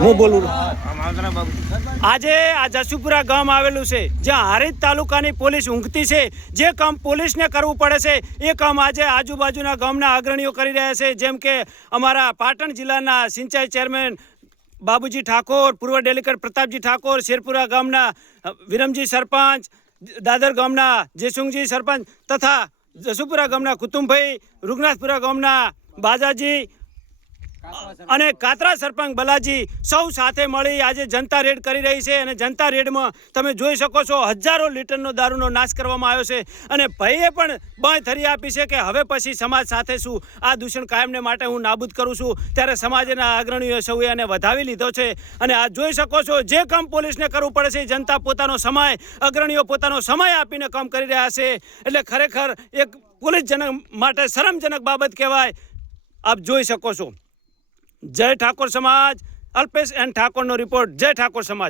હું બોલું આજે આ જસુપુરા ગામ આવેલું છે જ્યાં હારીજ તાલુકાની પોલીસ ઊંઘતી છે। જે કામ પોલીસને કરવું પડે છે એ કામ આજે આજુબાજુના ગામના અગ્રણીઓ કરી રહ્યા છે। જેમ કે અમારા પાટણ જિલ્લાના સિંચાઈ ચેરમેન બાબુજી ઠાકોર, પૂર્વ ડેલિગેટ પ્રતાપજી ઠાકોર, શેરપુરા ગામના વિરમજી સરપંચ, દાદર ગામના જેસુંગજી સરપંચ તથા જસુપુરા ગામના કુતુમભાઈ, રૂગનાથપુરા ગામના બાજાજી અને કાતરા સરપંચ બલાજી સૌ સાથે મળી આજે જનતા રેડ કરી રહી છે। અને જનતા રેડમાં તમે જોઈ શકો છો હજારો લીટરનો દારૂનો નાશ કરવામાં આવ્યો છે। અને ભાઈએ પણ બાંયધરી આપી છે કે હવે પછી સમાજ સાથે શું આ દૂષણ કાયમને માટે હું નાબૂદ કરું છું। ત્યારે સમાજના અગ્રણીઓ સૌએ એને વધાવી લીધો છે। અને આ જોઈ શકો છો જે કામ પોલીસને કરવું પડે છે જનતા પોતાનો સમય, અગ્રણીઓ પોતાનો સમય આપીને કામ કરી રહ્યા છે। એટલે ખરેખર એક પોલીસજનક માટે શરમજનક બાબત કહેવાય। આપ જોઈ શકો છો। જય ઠાકોર સમાજ, અલ્પેશ એન ઠાકોરનો રિપોર્ટ। જય ઠાકોર સમાજ।